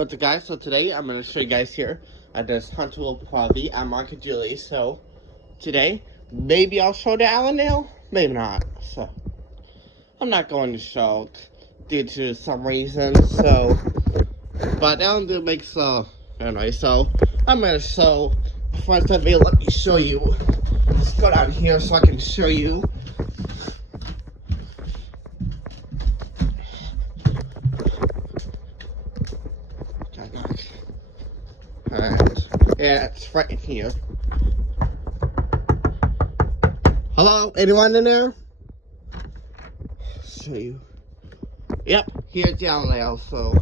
What's up, guys? So today I'm going to show you guys here at this Huntsville Plaza at Market Julie. So today, maybe I'll show the Allendale, maybe not. So I'm not going to show due to some reasons. So, but Allendale makes anyway. So I'm going to show. First of all, let me show you. Let's go down here so I can show you. Alright, yeah, it's right here. Hello, anyone in there? Show you. Yep, here's the Allendale, so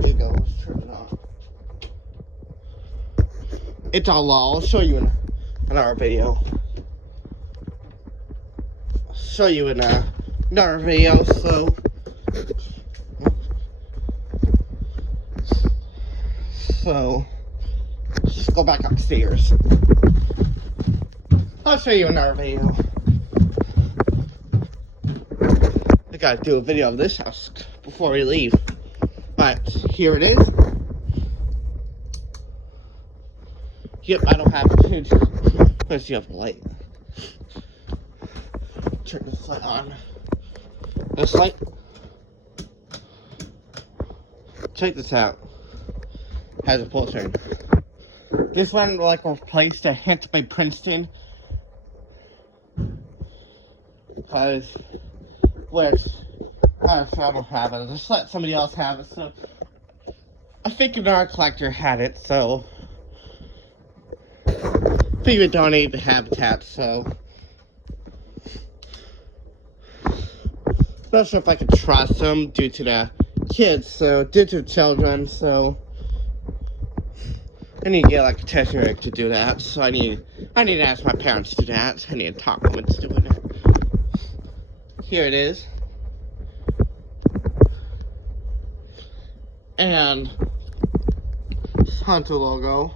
here you go, let's turn it on. It's all low, I'll show you in another video. I'll show you in another video, so just go back upstairs. I'll show you another video. I gotta do a video of this house before we leave. But here it is. Yep, I don't have to. Let's see if the light. Turn this light on. This light. Check this out. Has a pull string. This one like replaced a hint by Princeton. Because which I don't have it. Just let somebody else have it. So I think another collector had it, so I think we donate to Habitat, so not sure if I can trust them due to the kids, so due to children, so I need to get like a testing to do that, so I need to ask my parents to do that. I need to talk to them into doing it. Here it is. And Hunter logo.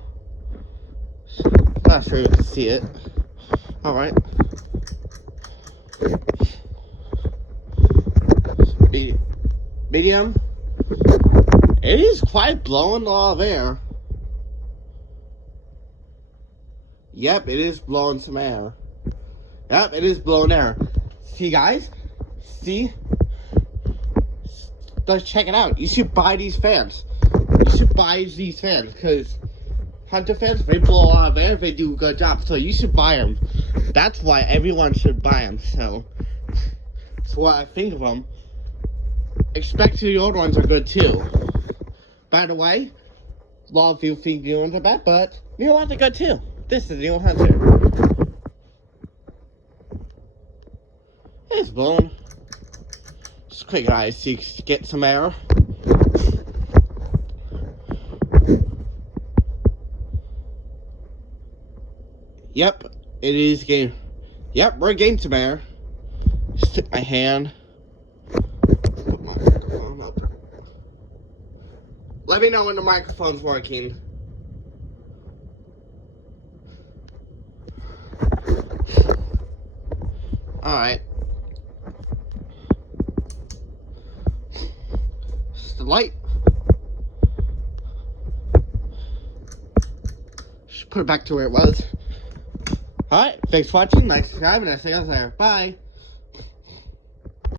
Not sure you can see it. Alright. Medium. It is quite blowing a lot of air. Yep, it is blowing some air. Yep, it is blowing air. See, guys? See? Let's check it out. You should buy these fans. You should buy these fans, because Hunter fans, they blow a lot of air. They do a good job. So you should buy them. That's why everyone should buy them. So that's what I think of them. Expect the old ones are good, too. By the way, a lot of you think new ones are bad, but new ones are good, too. This is the old Hunter. It's blowing. Just quick eyes so you can get some air. Yep, it is game. Yep, we're getting some air. Stick my hand. Put my microphone up. Let me know when the microphone's working. Alright. It's the light. Just put it back to where it was. Alright, thanks for watching. Like, subscribe, and I'll see you guys later. Bye.